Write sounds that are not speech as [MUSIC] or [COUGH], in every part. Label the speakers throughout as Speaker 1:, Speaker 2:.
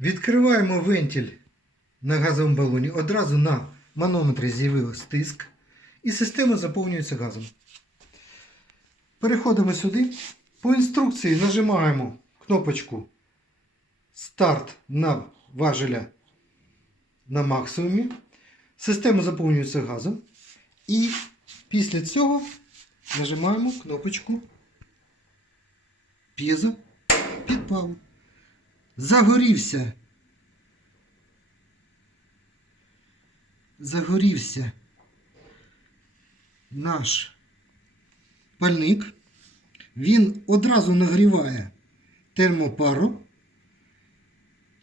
Speaker 1: Відкриваємо вентиль на газовому балоні. Одразу на манометрі з'явився тиск. І система заповнюється газом. Переходимо сюди. По інструкції нажимаємо кнопочку Старт на важеля на максимумі. Система заповнюється газом. І після цього нажимаємо кнопочку П'єзо підпал. Загорівся. Загорівся наш пальник. Він одразу нагріває термопару.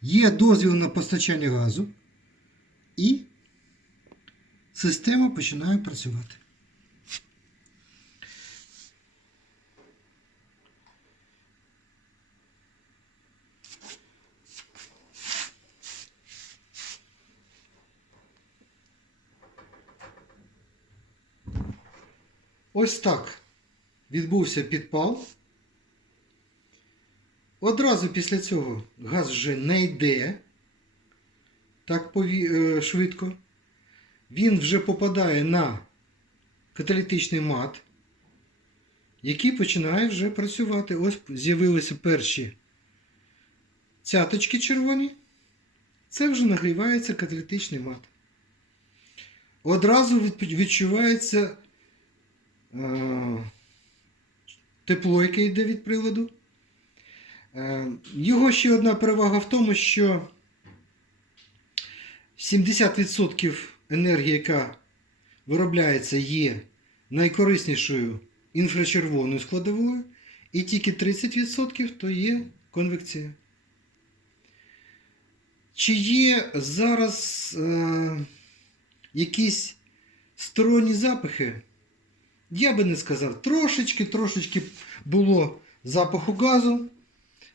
Speaker 1: Є дозвіл на постачання газу. І система починає працювати. Ось так відбувся підпал. Одразу після цього газ вже не йде так е, швидко. Він вже попадає на каталітичний мат, який починає вже працювати. Ось з'явилися перші цяточки червоні. Це вже нагрівається каталітичний мат. Одразу відчувається тепло, яке йде від приладу. Е, Його ще одна перевага в тому, що 70% енергії, яка виробляється, є найкориснішою інфрачервоною складовою, і тільки 30% то є конвекція. Чи є зараз е, якісь сторонні запахи? Я би не сказав. Трошечки, трошечки було запаху газу.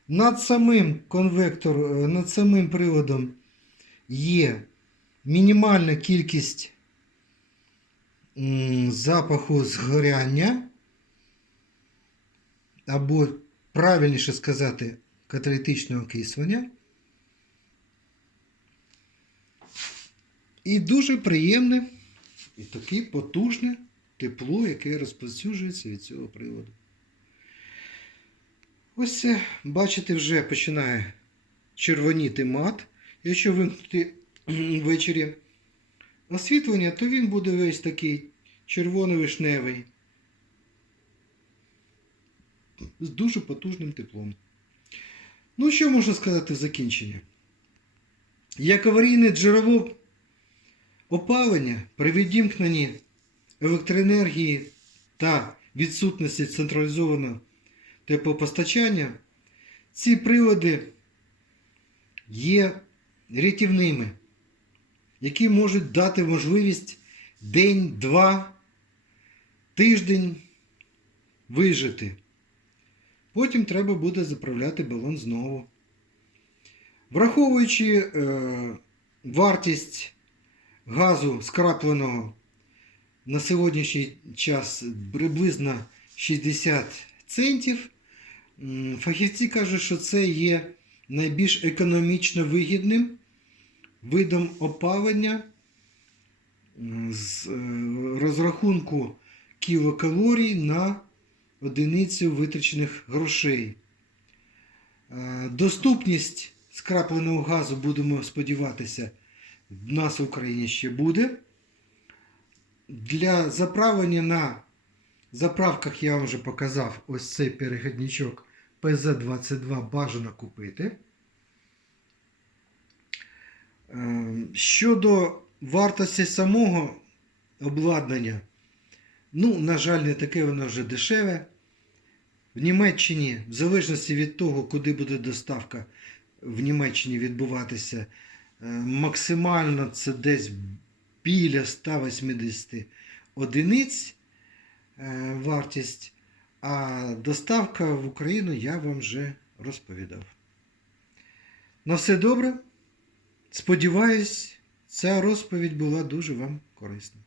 Speaker 1: Над самим конвектором, над самим приладом є мінімальна кількість запаху згоряння, або, правильніше сказати, каталітичного окислення. І дуже приємне і таке потужне тепло, яке розповсюджується від цього приладу. Ось це, бачите, вже починає червоніти мат. Якщо вимкнути [CLEARS THROAT] ввечері освітлення, то він буде весь такий червоно-вишневий. З дуже потужним теплом. Ну, що можна сказати в закінчення? Як аварійне джерело опалення при відімкненні електроенергії та відсутності централізованого теплопостачання, ці прилади є рятівними, які можуть дати можливість день, два, тиждень вижити. Потім треба буде заправляти балон знову. Враховуючи е, вартість газу скрапленого на сьогоднішній час приблизно 60 центів. Фахівці кажуть, що це є найбільш економічно вигідним видом опалення з е, розрахунку кілокалорій на одиницю витрачених грошей. Е, Доступність скрапленого газу, будемо сподіватися, в нас в Україні ще буде. Для заправлення на заправках я вам вже показав ось цей перехідничок PZ22 бажано купити. Е, Щодо вартості самого обладнання, ну, на жаль, не таке воно вже дешеве. В Німеччині, в залежності від того, куди буде доставка в Німеччині відбуватися, е, максимально це десь біля 180 одиниць е, вартість, а доставка в Україну я вам вже розповідав. На все добре. Сподіваюсь, ця розповідь була дуже вам корисна.